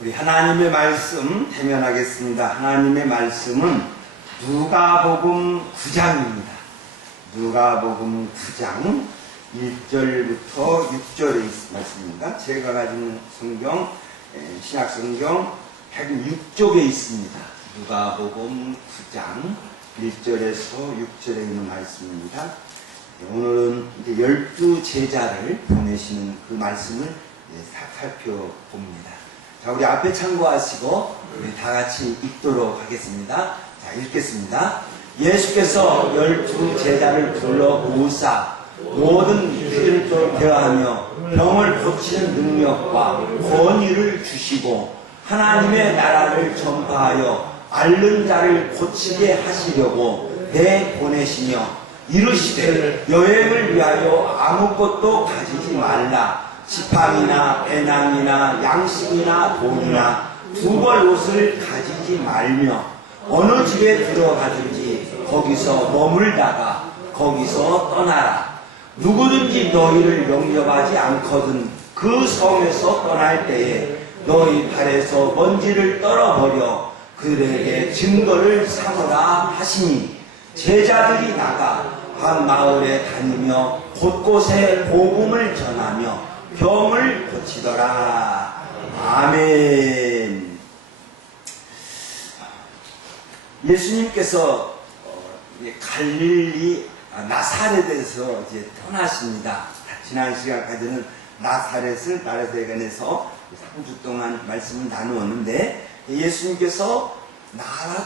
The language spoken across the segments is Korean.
우리 하나님의 말씀 대면하겠습니다. 하나님의 말씀은 누가복음 9장입니다. 누가복음 9장 1절부터 6절에 있습니다. 제가 가진 성경, 신약성경 106쪽에 있습니다. 누가복음 9장 1절에서 6절에 있는 말씀입니다. 오늘은 이제 12제자를 보내시는 그 말씀을 살펴봅니다. 자, 우리 앞에 참고하시고 우리 다 같이 읽도록 하겠습니다. 자, 읽겠습니다. 예수께서 12제자를 불러 모으사 모든 피를 대하며 병을 고치는 능력과 권위를 주시고 하나님의 나라를 전파하여 앓는 자를 고치게 하시려고 내보내시며 이르시되 여행을 위하여 아무것도 가지지 말라. 지팡이나 배낭이나 양식이나 돈이나 두벌 옷을 가지지 말며 어느 집에 들어가든지 거기서 머물다가 거기서 떠나라. 누구든지 너희를 영접하지 않거든 그 성에서 떠날 때에 너희 발에서 먼지를 떨어버려 그들에게 증거를 삼으라 하시니 제자들이 나가 한 마을에 다니며 곳곳에 복음을 전하며 병을 고치더라. 아멘. 예수님께서 갈릴리 나사렛에서 이제 떠나십니다. 지난 시간까지는 나사렛에 관해서 3주 동안 말씀을 나누었는데 예수님께서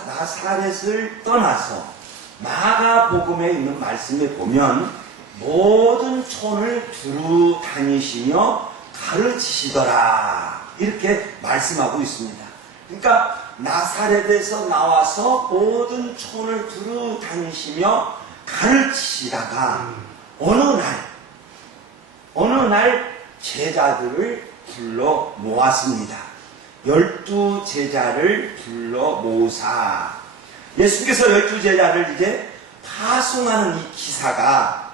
나사렛을 떠나서 마가복음에 있는 말씀에 보면 모든 촌을 두루 다니시며 가르치시더라 이렇게 말씀하고 있습니다. 그러니까 나사렛에서 나와서 모든 촌을 두루 다니시며 가르치시다가 어느 날 제자들을 불러 모았습니다. 12제자를 불러 모으사 예수께서 12제자를 이제 파송하는 이 기사가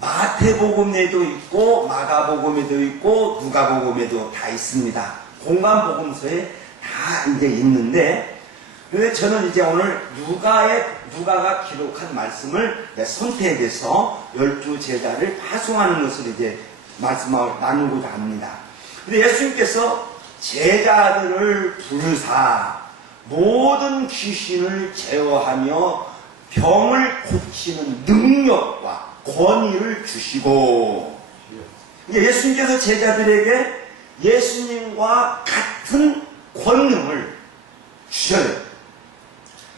마태복음에도 있고 마가복음에도 있고 누가복음에도 다 있습니다. 공간복음서에 다 이제 있는데 그래서 저는 이제 오늘 누가가 기록한 말씀을 선택해서 12제자를 파송하는 것을 이제 말씀을 나누고자 합니다. 근데 예수님께서 제자들을 부르사 모든 귀신을 제어하며 병을 고치는 능력과 권위를 주시고 예수님께서 제자들에게 예수님과 같은 권능을 주셔요.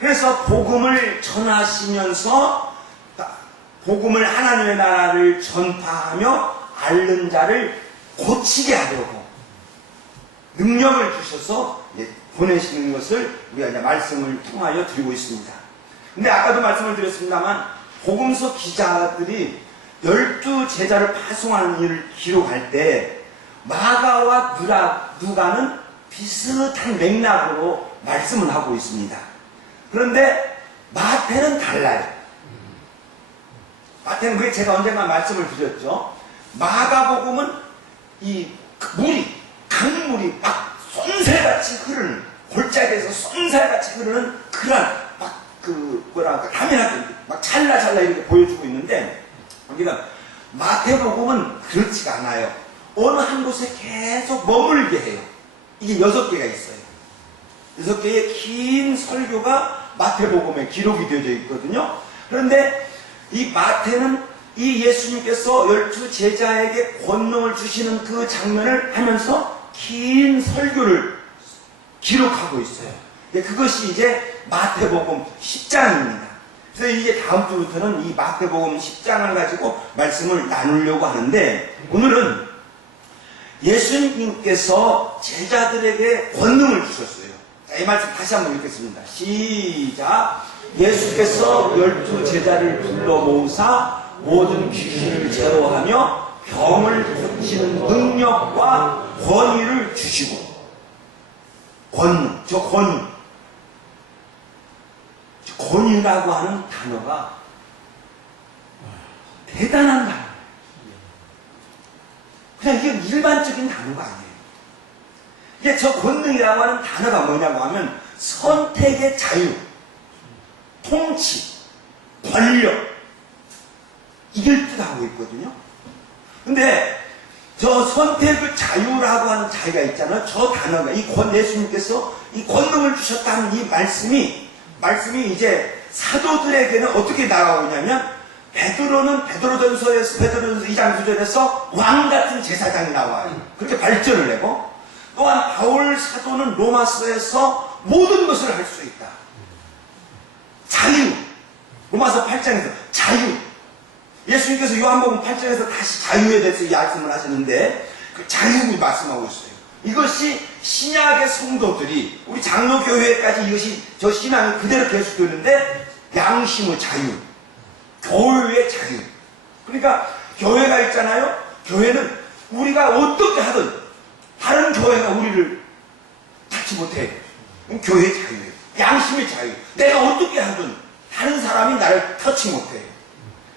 그래서 복음을 전하시면서 복음을 하나님의 나라를 전파하며 앓는 자를 고치게 하려고 능력을 주셔서 보내시는 것을 우리가 이제 말씀을 통하여 드리고 있습니다. 근데 아까도 말씀을 드렸습니다만 복음서 기자들이 12제자를 파송하는 일을 기록할 때 마가와 누가는 비슷한 맥락으로 말씀을 하고 있습니다. 그런데 마태는 달라요. 마태는 그게 제가 언젠가 말씀을 드렸죠. 마가복음은 이 강물이 막 쏜살같이 흐르는 골짜기에서 쏜살같이 흐르는 그런 화면하게 막 찰나찰나 이렇게 보여주고 있는데 우리가 마태복음은 그렇지가 않아요. 어느 한 곳에 계속 머물게 해요. 이게 6개가 있어요. 6개의 긴 설교가 마태복음에 기록이 되어져 있거든요. 그런데 이 마태는 이 예수님께서 12제자에게 권능을 주시는 그 장면을 하면서 긴 설교를 기록하고 있어요. 그것이 이제 마태복음 10장입니다. 그래서 이제 다음 주부터는 이 마태복음 10장을 가지고 말씀을 나누려고 하는데 오늘은 예수님께서 제자들에게 권능을 주셨어요. 자, 이 말씀 다시 한번 읽겠습니다. 시작. 예수께서 12제자를 불러 모으사 모든 귀신을 제어하며 병을 고치는 능력과 권위를 주시고 권능, 권위라고 하는 단어가 대단한 단어예요. 그냥 이게 일반적인 단어가 아니에요. 이게 저 권능이라고 하는 단어가 뭐냐고 하면 선택의 자유, 통치, 권력, 이걸 뜻하고 있거든요. 근데 저 선택의 자유라고 하는 자유가 있잖아요. 저 단어가, 예수님께서 이 권능을 주셨다는 이 말씀이 이제 사도들에게는 어떻게 나가고 있냐면, 베드로전서 2장 9절에서 왕 같은 제사장이 나와요. 그렇게 발전을 내고, 또한 바울 사도는 로마서에서 모든 것을 할 수 있다. 자유. 로마서 8장에서 자유. 예수님께서 요한복음 8장에서 다시 자유에 대해서 말씀을 하시는데, 그 자유를 말씀하고 있어요. 이것이 신약의 성도들이, 우리 장로교회까지 이것이 저 신앙이 그대로 계속되는데, 양심의 자유, 교회의 자유. 그러니까 교회가 있잖아요. 교회는 우리가 어떻게 하든 다른 교회가 우리를 닿지 못해. 교회의 자유예요. 양심의 자유. 내가 어떻게 하든 다른 사람이 나를 터치 못해.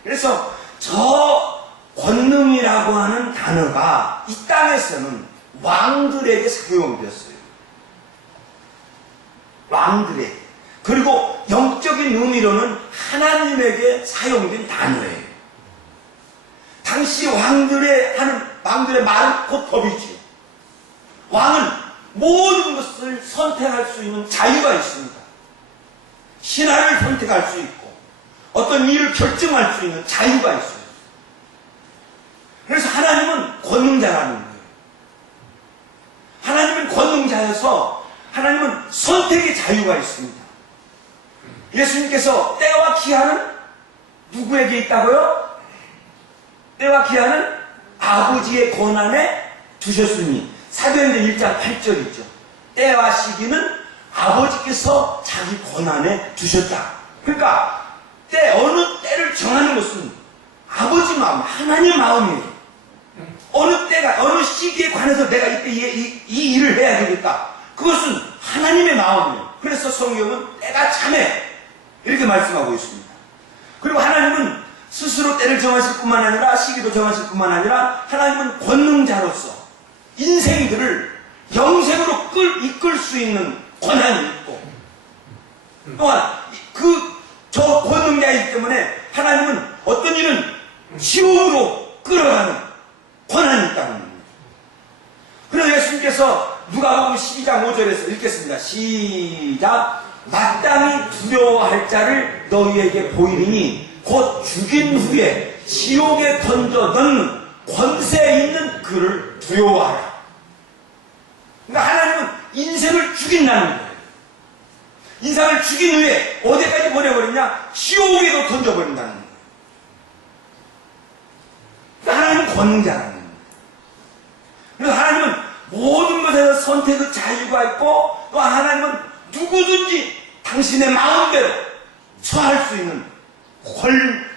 그래서 저 권능이라고 하는 단어가 이 땅에서는 왕들에게 사용되었어요. 왕들에게. 그리고 영적인 의미로는 하나님에게 사용된 단어예요. 당시 왕들의 말은 곧 법이지요. 왕은 모든 것을 선택할 수 있는 자유가 있습니다. 신하를 선택할 수 있고 어떤 일을 결정할 수 있는 자유가 있어요. 그래서 하나님은 권능자라는 거예요. 하나님은 권능자여서 하나님은 선택의 자유가 있습니다. 예수님께서 때와 기한은 누구에게 있다고요? 때와 기한은 아버지의 권한에 두셨으니, 사도행전 1장 8절이죠. 때와 시기는 아버지께서 자기 권한에 두셨다. 그러니까 어느 때를 정하는 것은 아버지 마음, 하나님 마음이에요. 어느 때가, 어느 시기에 관해서 내가 이때 이 일을 해야 되겠다. 그것은 하나님의 마음이에요. 그래서 성경은 때가 참해, 이렇게 말씀하고 있습니다. 그리고 하나님은 스스로 때를 정하실 뿐만 아니라 시기도 정하실 뿐만 아니라 하나님은 권능자로서 인생들을 영생으로 이끌 수 있는 권한이 있고, 또한 저 권능자이기 때문에 하나님은 어떤 일은 지옥으로 끌어가는 권한이 있다는 겁니다. 그래서 예수님께서 누가복음 12장 5절에서 읽겠습니다. 시작. 마땅히 두려워할 자를 너희에게 보이리니 곧 죽인 후에 지옥에 던져 넣는 권세 있는 그를 두려워하라. 그러니까 하나님은 인생을 죽인다는 거예요. 인생을 죽인 후에 어디까지 보내버리냐? 지옥에도 던져버린다는 거예요. 그러니까 하나님은 권능자라는 거예요. 그래서 하나님은 모든 것에서 선택의 자유가 있고, 또 하나님은 누구든지 당신의 마음대로 처할 수 있는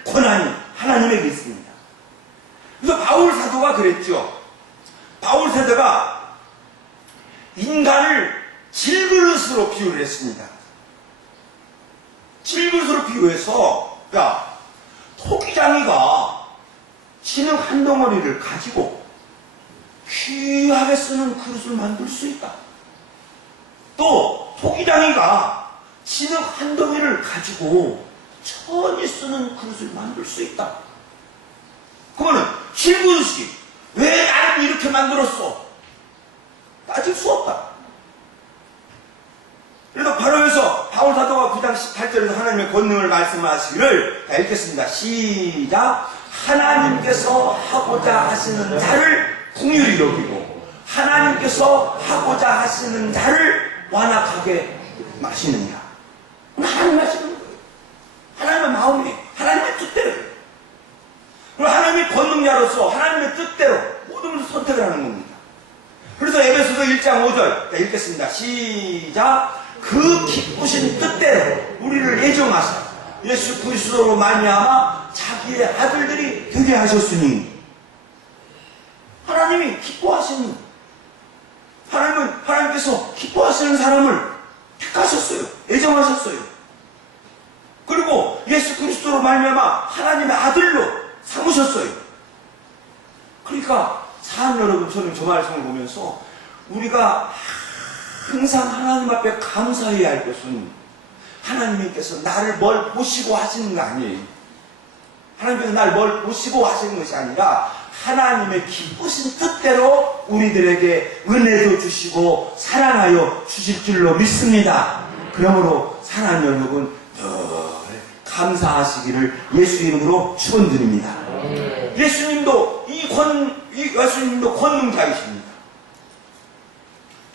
권한이 하나님에게 있습니다. 그래서 바울 사도가 그랬죠. 바울 사도가 인간을 질그릇으로 비유를 했습니다. 질그릇으로 비유해서, 토기장이가 진흙 한 덩어리를 가지고 귀하게 쓰는 그릇을 만들 수 있다. 또 토기장이가 진흙 한 덩이를 가지고 천히 쓰는 그릇을 만들 수 있다. 그거는 질그릇이 왜 나를 이렇게 만들었어? 따질 수 없다. 그래서 바로 여기서 바울 사도가 9장 18절에서 하나님의 권능을 말씀하시기를 읽겠습니다. 시작. 하나님께서 하고자 하시는 자를 긍휼히 여기고 하나님께서 하고자 하시는 자를 완악하게 마시느니라. 하나님 마시는 거예요. 하나님의 마음이 하나님의 뜻대로. 그리고 하나님의 권능자로서 하나님의 뜻대로 모든 것을 선택을 하는 겁니다. 그래서 에베소서 1장 5절 읽겠습니다. 시작. 그 기쁘신 뜻대로 우리를 예정하사 예수 그리스도로 말미암아 자기의 아들들이 되게 하셨으니, 하나님이 기뻐하시는, 하나님께서 기뻐하시는 사람을 택하셨어요. 예정하셨어요. 그리고 예수 그리스도로 말미암아 하나님의 아들로 삼으셨어요. 그러니까 사람 여러분, 저는 저 말씀을 보면서 우리가 항상 하나님 앞에 감사해야 할 것은 하나님께서 나를 뭘 보시고 하시는 거 아니에요. 하나님께서 나를 뭘 보시고 하시는 것이 아니라 하나님의 기쁘신 뜻대로 우리들에게 은혜도 주시고 사랑하여 주실 줄로 믿습니다. 그러므로 사랑하는 여러분 늘 감사하시기를 예수 이름으로 축원드립니다. 예수님도 예수님도 권능자이십니다.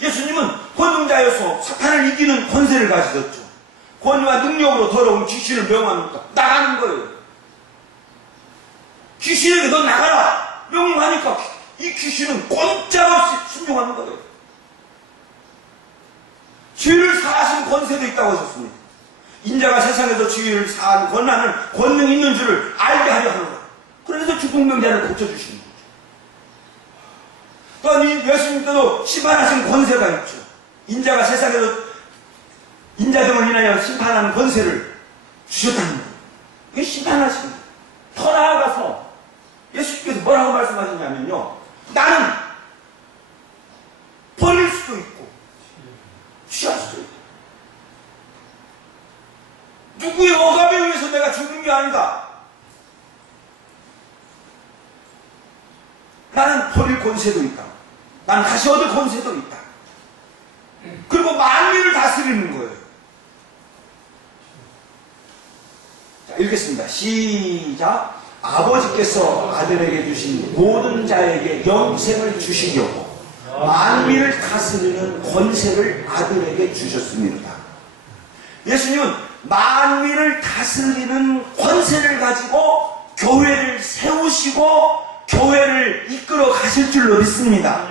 예수님은 권능자여서 사탄을 이기는 권세를 가지셨죠. 권위와 능력으로 더러운 귀신을 명합니까? 나가는 거예요. 귀신에게 너 나가라! 명령하니까 이 귀신은 꼼짝없이 순종하는 거예요. 죄를 사하신 권세도 있다고 하셨습니다. 인자가 세상에서 죄를 사하는 권한을 권능이 있는 줄을 알게 하려 하는 거예요. 그래서 중풍병자를 고쳐주시는 거죠. 또한 이 예수님께도 심판하신 권세가 있죠. 인자가 세상에서 인자됨을 인하여 심판하는 권세를 주셨다는 거예요. 이게 심판하신 거예요. 더 나아가서 예수님께서 뭐라고 말씀하시냐면요. 나는 버릴 수도 있고 취할 수도 있고 누구의 억압에 의해서 내가 죽는 게 아니다. 나는 버릴 권세도 있다. 나는 다시 얻을 권세도 있다. 그리고 만민을 다스리는 거예요. 자, 읽겠습니다. 시작. 아버지께서 아들에게 주신 모든 자에게 영생을 주시려고 만민을 다스리는 권세를 아들에게 주셨습니다. 예수님은 만민을 다스리는 권세를 가지고 교회를 세우시고 교회를 이끌어 가실 줄로 믿습니다.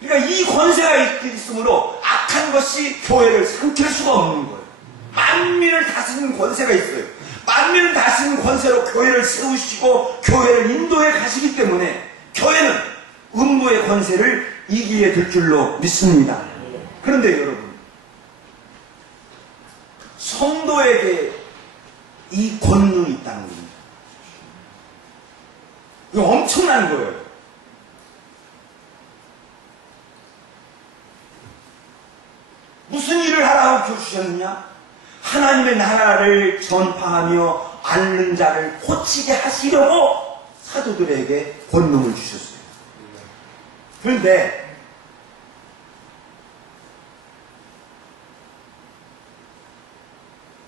그러니까 이 권세가 있으므로 악한 것이 교회를 삼킬 수가 없는 거예요. 만민을 다스리는 권세가 있어요. 만민을 다스리는 권세로 교회를 세우시고 교회를 인도해 가시기 때문에 교회는 음부의 권세를 이기게 될 줄로 믿습니다. 그런데 여러분, 성도에게 이 권능이 있다는 겁니다. 이거 엄청난 거예요. 무슨 일을 하라고 주셨느냐? 하나님의 나라를 전파하며 앓는 자를 고치게 하시려고 사도들에게 권능을 주셨어요. 그런데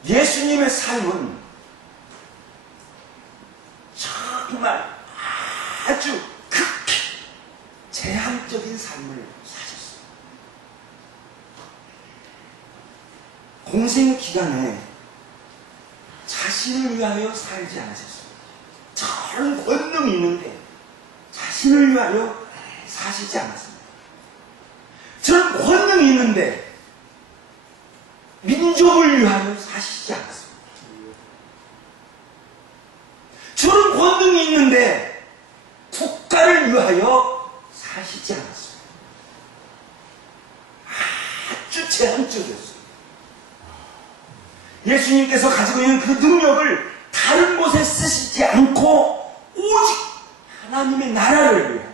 예수님의 삶은 정말 아주 극히 제한적인 삶을 사셨어요. 공생 기간에 자신을 위하여 살지 않으셨어요. 저런 권능이 있는데 자신을 위하여 사시지 않았습니다. 저런 권능이 있는데 민족을 위하여 사시지 않았습니다. 저런 권능이 있는데 국가를 위하여 사시지 않았습니다. 아주 제한적이었어요. 예수님께서 가지고 있는 그 능력을 다른 곳에 쓰시지 않고 오직 하나님의 나라를 위하여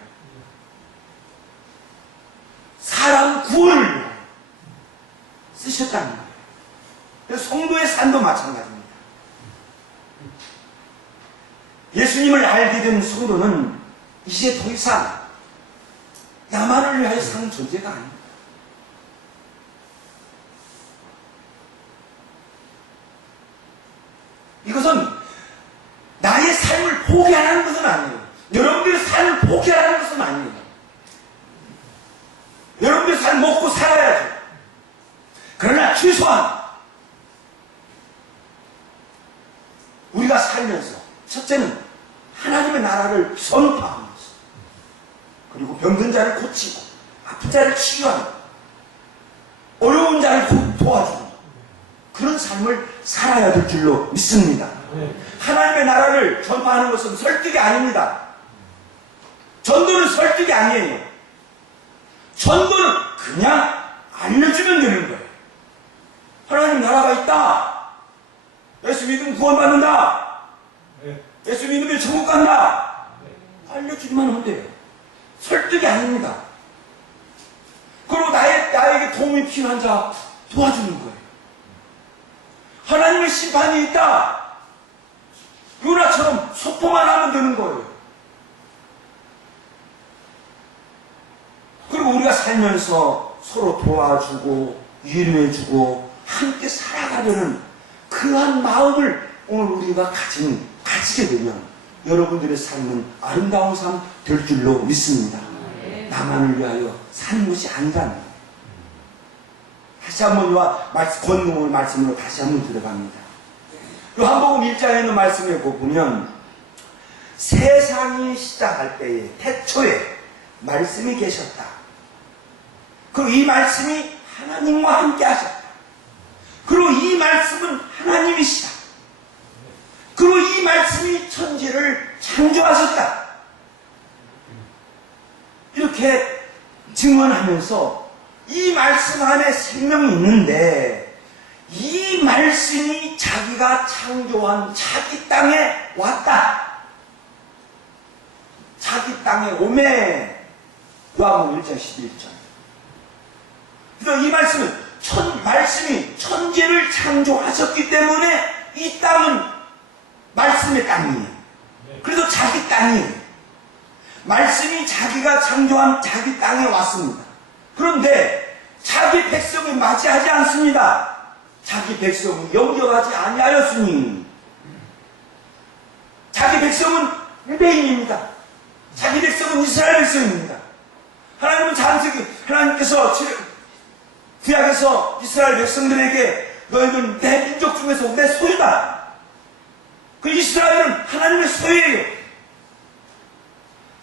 사람 구원을 위하여 쓰셨다는 거예요. 그래서 성도의 삶도 마찬가지입니다. 예수님을 알게 된 성도는 이제 더 이상 나만을 위하여 사는 존재가 아닙니다. 이것은 나의 삶을 포기하라는 것은 아니에요. 여러분들의 삶을 포기하라는 것은 아니에요. 여러분들의 삶 먹고 살아야죠. 그러나 최소한 우리가 살면서 첫째는 하나님의 나라를 선포하면서 그리고 병든 자를 고치고 아픈 자를 치유하고 어려운 자를 도와주고 그런 삶을 살아야 될 줄로 믿습니다. 하나님의 나라를 전파하는 것은 설득이 아닙니다. 전도는 설득이 아니에요. 전도는 그냥 알려주면 되는 거예요. 하나님 나라가 있다. 예수 믿으면 구원받는다. 예수 믿으면 천국 간다. 알려주기만 하면 돼요. 설득이 아닙니다. 그리고 나에게 도움이 필요한 자 도와주는 거예요. 하나님의 심판이 있다. 요나처럼 선포만 하면 되는 거예요. 그리고 우리가 살면서 서로 도와주고 위로해주고 함께 살아가려는 그러한 마음을 오늘 우리가 가지게 되면 여러분들의 삶은 아름다운 삶 될 줄로 믿습니다. 나만을 위하여 사는 것이 아니라는 거예요. 다시 한번 권능의 말씀으로 다시 한번 들어갑니다. 요한복음 1장에 있는 말씀에 보면 세상이 시작할 때에 태초에 말씀이 계셨다. 그리고 이 말씀이 하나님과 함께 하셨다. 그리고 이 말씀은 하나님이시다. 그리고 이 말씀이 천지를 창조하셨다. 이렇게 증언하면서 이 말씀 안에 생명이 있는데 이 말씀이 자기가 창조한 자기 땅에 왔다. 자기 땅에 오매. 요한복음 1장 11절. 그래서 이 말씀이 천지를 창조하셨기 때문에 이 땅은 말씀의 땅이에요. 그래서 자기 땅이에요. 말씀이 자기가 창조한 자기 땅에 왔습니다. 그런데 자기 백성을 맞이하지 않습니다. 자기 백성은 영접하지 아니하였으니. 자기 백성은 유대인입니다. 자기 백성은 이스라엘 백성입니다. 하나님께서 구약에서 이스라엘 백성들에게 너희는 내 민족 중에서 내 소유다. 그 이스라엘은 하나님의 소유예요.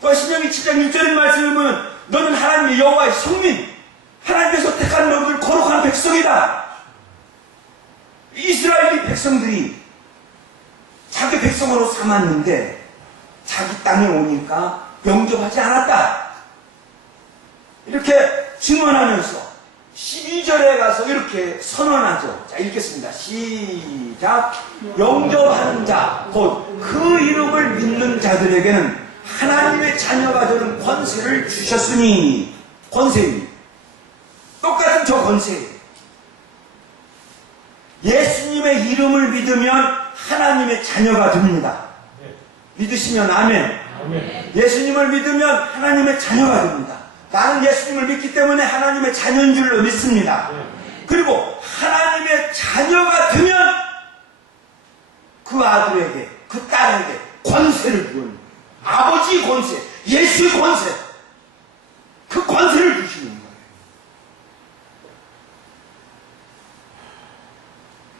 또 신명기 7장 1절의 말씀을 보면 너는 하나님의 여호와의 성민, 하나님께서 택한 너희들 거룩한 백성이다. 이스라엘 백성들이 자기 백성으로 삼았는데 자기 땅에 오니까 영접하지 않았다. 이렇게 증언하면서 12절에 가서 이렇게 선언하죠. 자, 읽겠습니다. 시작. 영접하는 자, 곧 그 이름을 믿는 자들에게는 하나님의 자녀가 되는 권세를 주셨으니. 권세입니다. 똑같은 저 권세예요. 예수님의 이름을 믿으면 하나님의 자녀가 됩니다. 믿으시면 아멘. 예수님을 믿으면 하나님의 자녀가 됩니다. 나는 예수님을 믿기 때문에 하나님의 자녀인 줄로 믿습니다. 그리고 하나님의 자녀가 되면 그 아들에게, 그 딸에게 권세를 주는 거예요. 아버지의 권세, 예수의 권세, 그 권세를 주시는 거예요.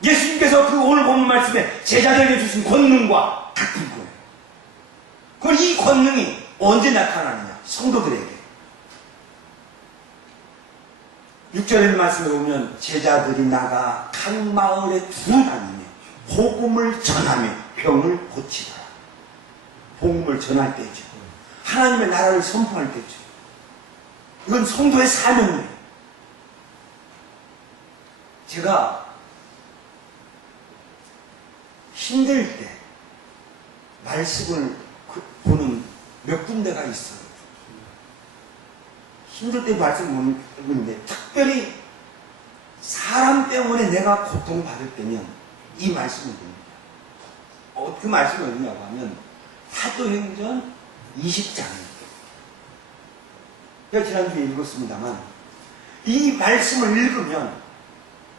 예수님께서 그 오늘 본문 말씀에 제자들에게 주신 권능과 같은 거예요. 그럼 이 권능이 언제 나타나느냐? 성도들에게. 6절의 말씀에 보면 제자들이 나가 각 마을에 두루 다니며 복음을 전하며 병을 고치더라. 복음을 전할 때죠. 하나님의 나라를 선포할 때죠. 이건 성도의 사명이에요. 제가 힘들 때 말씀을 보는 몇 군데가 있어요. 힘들 때 말씀 보는데 특별히 사람 때문에 내가 고통받을 때면 이 말씀을 봅니다. 그 말씀이 어디냐고 하면 사도행전 20장입니다. 제가 지난주에 읽었습니다만 이 말씀을 읽으면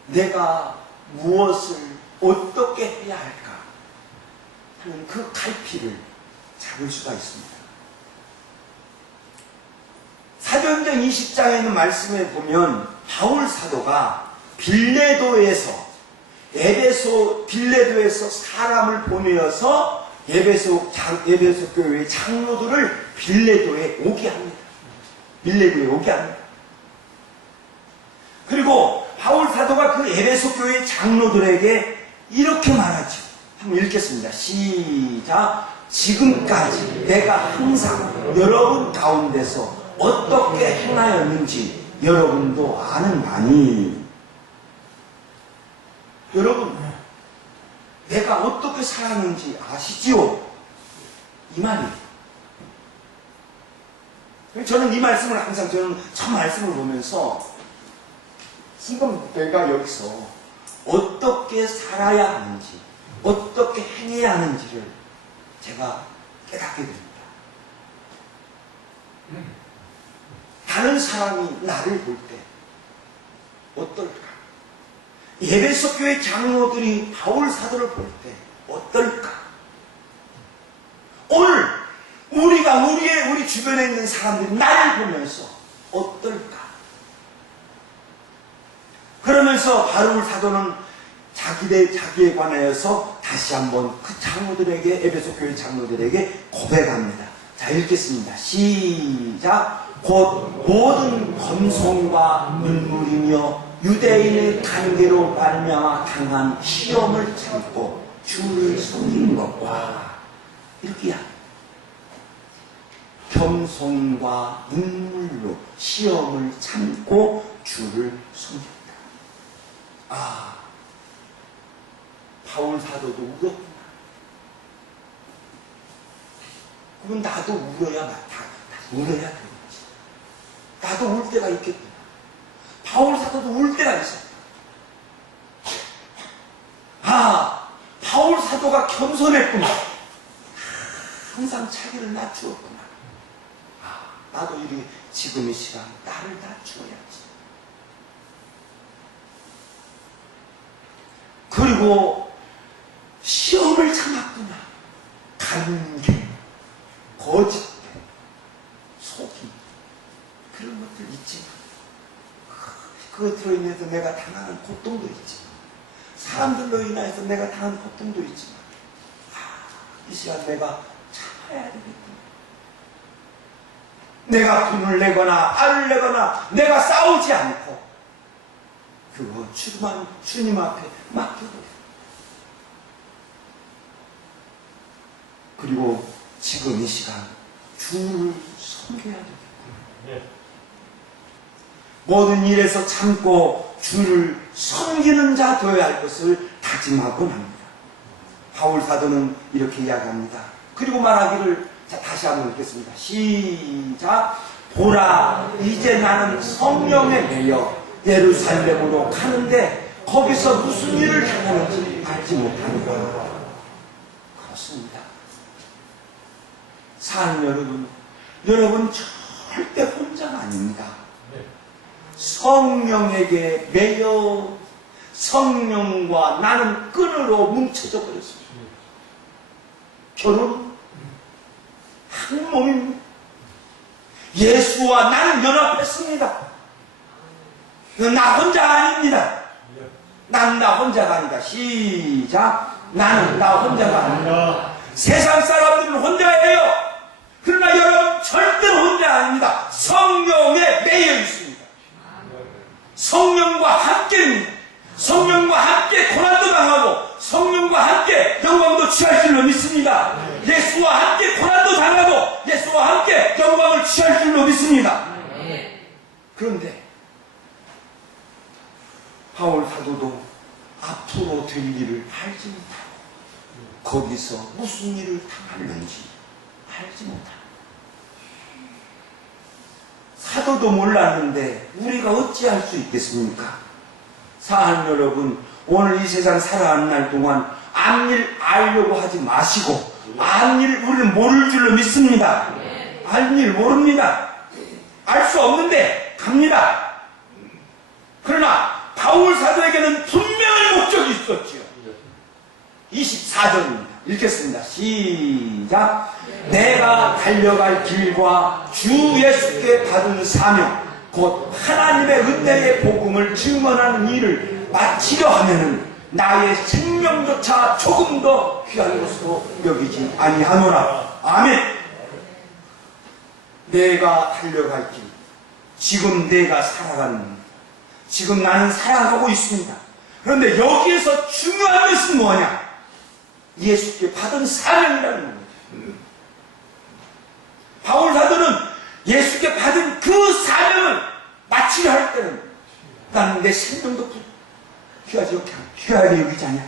내가 무엇을 어떻게 해야 할까 하는 그 갈피를 잡을 수가 있습니다. 사도행전 20장에 있는 말씀에 보면 바울 사도가 빌레도에서 사람을 보내어서 에베소 교회의 장로들을 빌레도에 오게 합니다. 빌레도에 오게 합니다. 그리고 바울 사도가 그 에베소 교회의 장로들에게 이렇게 말하죠. 한번 읽겠습니다. 시작. 지금까지 내가 항상 여러분 가운데서 어떻게 행하였는지 여러분도 아는 바니. 여러분, 내가 어떻게 살았는지 아시지요? 이 말이에요. 저는 이 말씀을 항상 저 말씀을 보면서 지금 내가 여기서 어떻게 살아야 하는지, 어떻게 행해야 하는지를 제가 깨닫게 됩니다. 다른 사람이 나를 볼 때 어떨까? 에베소 교회 장로들이 바울 사도를 볼 때 어떨까? 오늘 우리가 우리 주변에 있는 사람들이 나를 보면서 어떨까? 그러면서 바울 사도는 자기에 관하여서 다시 한번 그 장로들에게, 에베소 교회 장로들에게 고백합니다. 자, 읽겠습니다. 시작. 곧 모든 검송과 눈물이며 유대인의 관계로 말미암아 당한 시험을 참고 주를 섬기는 것과, 이렇게 합니다. 겸손과 눈물로 시험을 참고 주를 섬겼다. 아, 바울 사도도 울었구나. 그럼 나도 울어야 울어야 되겠지. 나도 울 때가 있겠구나. 바울 사도도 울 때가 있었다. 아, 바울 사도가 겸손했구나. 항상 자기를 낮추었구나. 아, 나도 이렇게 지금 이 시간 나를 낮추어야지. 그리고 시험을 참았구나. 간계, 거짓, 속임, 그런 것들 있지만, 그것으로 인해서 내가 당하는 고통도 있지만, 사람들로 인해서 내가 당하는 고통도 있지만, 이 시간 내가 참아야 되겠구나. 내가 돈을 내거나 알을 내거나 내가 싸우지 않고 그거 주님 앞에 맡겨둬요. 그리고 지금 이 시간 주를 섬겨야 되겠구나. 모든 일에서 참고 주를 섬기는 자 되어야 할 것을 다짐하곤 합니다. 바울 사도는 이렇게 이야기합니다. 그리고 말하기를, 자, 다시 한번 읽겠습니다. 시작. 보라, 이제 나는 성령에 매여 예루살렘으로 가는데 거기서 무슨 일을 당하는지 알지 못하노라. 그렇습니다. 사랑 여러분 절대 혼자가 아닙니다. 성령에게 매여 성령과 나는 끈으로 뭉쳐져 버렸습니다. 결혼 한 몸입니다. 예수와 나는 연합했습니다. 나 혼자 아닙니다. 난 나 혼자가 아니다. 시작. 나는 나 혼자가 아니다. 세상 사람들은 혼자예요. 그러나 여러분 절대로 혼자 아닙니다. 성령에 매여 있습니다. 성령과 함께입니다. 성령과 함께 고난도 당하고 성령과 함께 영광도 취할 줄로 믿습니다. 예수와 함께 고난도 당하고 예수와 함께 영광을 취할 줄로 믿습니다. 그런데 바울 사도도 앞으로 될 일을 알지 못하고 거기서 무슨 일을 당하는지 알지 못하고 사도도 몰랐는데 우리가 어찌할 수 있겠습니까? 사랑 여러분, 오늘 이 세상 살아가는 날 동안 앞일 알려고 하지 마시고 앞일 우리는 모를 줄로 믿습니다. 앞일 모릅니다. 알 수 없는데 갑니다. 그러나 바울 사도에게는 분명한 목적이 있었지요. 24절입니다. 읽겠습니다. 시작. 내가 달려갈 길과 주 예수께 받은 사명 곧 하나님의 은혜의 복음을 증언하는 일을 마치려 하면은 나의 생명조차 조금 더 귀한 것으로 여기지 아니하노라. 아멘. 내가 달려갈 길, 지금 내가 살아가는, 지금 나는 살아가고 있습니다. 그런데 여기에서 중요한 것은 뭐냐? 예수께 받은 사명이라는 겁니다. 바울 사도는 예수께 받은 그 사명을 마치려 할 때는 나는 내 생명도 귀하게 여기지 않냐.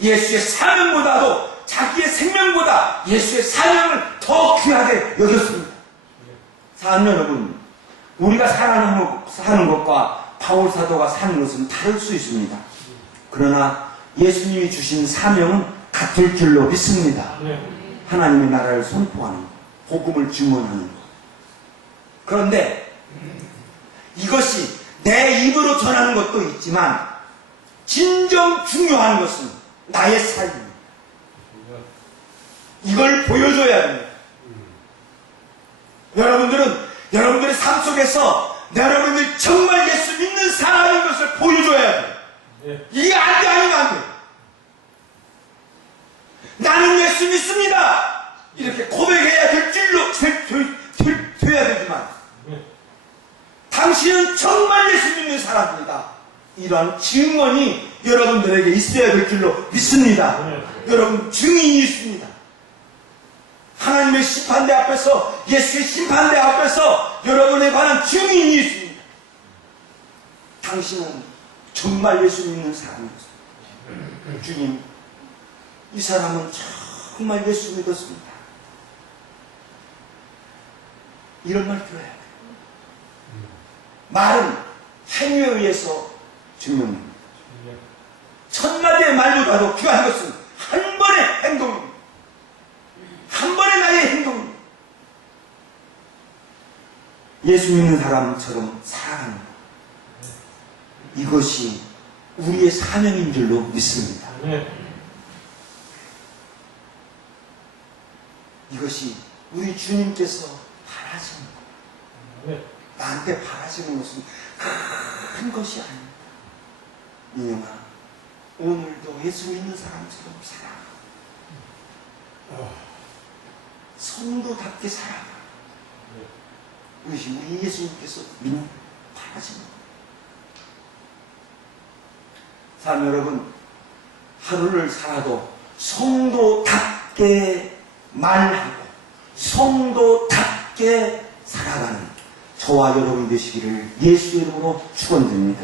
예수의 사명보다도 자기의 생명보다 예수의 사명을 더 귀하게 여겼습니다. 사랑 여러분, 우리가 사는 것과 바울 사도가 사는 것은 다를 수 있습니다. 그러나 예수님이 주신 사명은 같을 줄로 믿습니다. 하나님의 나라를 선포하는 것, 복음을 증언하는 것. 그런데 이것이 내 입으로 전하는 것도 있지만 진정 중요한 것은 나의 삶입니다. 이걸 보여줘야 합니다. 여러분들은 여러분들의 삶 속에서 여러분들이 정말 예수 믿는 사람인 것을 보여줘야 돼요. 이게 안 돼, 아니면 안 돼. 나는 예수 믿습니다. 이렇게 고백해야 될 줄로 돼야 되지만 당신은 정말 예수 믿는 사람입니다. 이러한 증언이 여러분들에게 있어야 될 줄로 믿습니다. 여러분 증인이 있습니다. 하나님의 심판대 앞에서, 예수의 심판대 앞에서 여러분에 관한 증인이 있습니다. 당신은 정말 예수 믿는 사람이었습니다. 주님, 이 사람은 정말 예수 믿었습니다. 이런 말 들어야 돼요. 말은 행위에 의해서 증명됩니다. 천마디의 말보다도 귀한 것은 한 번의 행동입니다. 한 번의 나의 행동입니다. 예수 믿는 사람처럼 살아가는 것. 이것이 우리의 사명인 줄로 믿습니다. 이것이 우리 주님께서 바라시는 것. 나한테 바라시는 것은 큰 것이 아닙니다. 민영아, 오늘도 예수 믿는 사람처럼 살아가. 성도답게 살아가. 이것이 우리 예수님께서 바라시는 것. 사람 여러분, 하루를 살아도 성도답게 말하고 성도답게 살아가는 저와 여러분이 되시기를 예수의 이름으로 축원드립니다.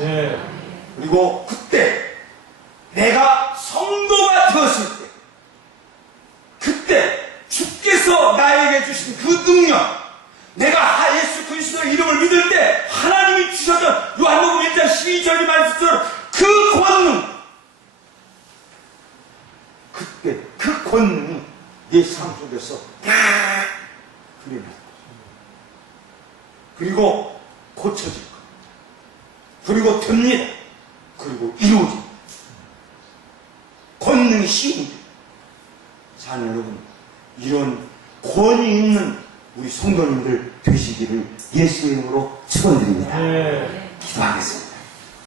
그리고 그때 내가 성도가 되었을 때, 그때 주께서 나에게 주신 그 능력, 내가 예수 그리스도의 이름을 믿을 때 하나님이 주셨던 요한복음 1장 12절이 말씀처럼 그 권능, 그때 그 권능이 내 삶 속에서 드립니다. 그리고 고쳐질 것, 그리고 됩니다. 그리고 이루어집니다. 권능이 시인이 됩니다. 자, 여러분, 이런 권위 있는 우리 성도님들 되시기를 예수의 이름으로 축원드립니다.